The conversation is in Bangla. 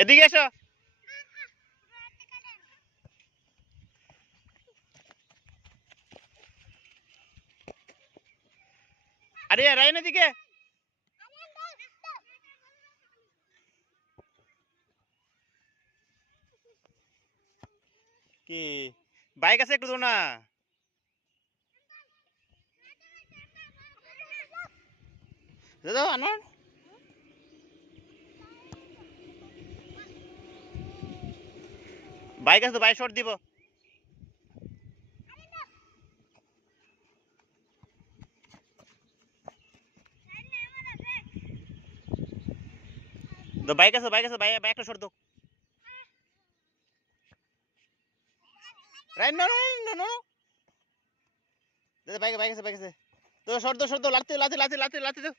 এদিকে এসো। আরে রাইন এদিকে। কি বাইক আছে একটু দূর না। দাদা আনার বাইক আছে তো, বাইক শর্ট দিব। বাইক আছে, বাইক আছে, বাইকটা শর্ট দাও। রাইন নো নো নো। দাদা বাইক বাইক আছে, বাইক আছে তো, শর্ট দাও, শর্ট দাও, লাথি লাথি লাথি লাথি লাথি দাও।